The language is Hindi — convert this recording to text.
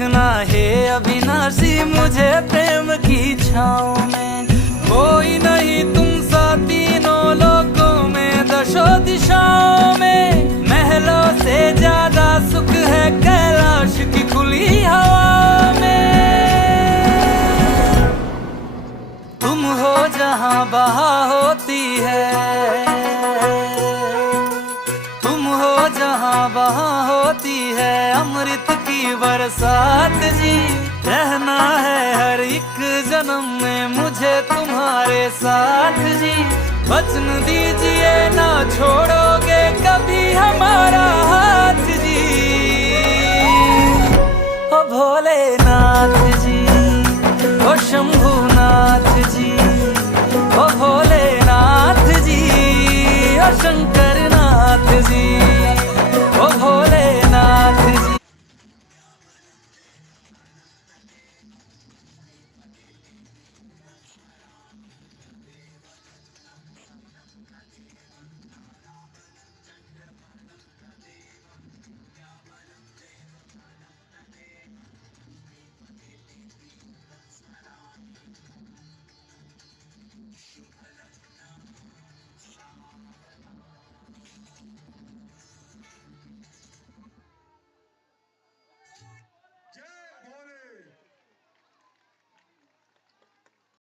रखना है अविनाशी मुझे प्रेम की छाँव में। कोई नहीं तुम सा तीनों लोकों में, दशों दिशाओं में। महलों से ज्यादा सुख है कैलाश की खुली हवा में। तुम हो जहां बहा होती है, तुम हो जहां बहा होती है अमृत की बरसात जी। रहना है हर एक जन्म में मुझे तुम्हारे साथ जी। वचन दीजिए ना छोड़ोगे कभी हमारा हाथ जी।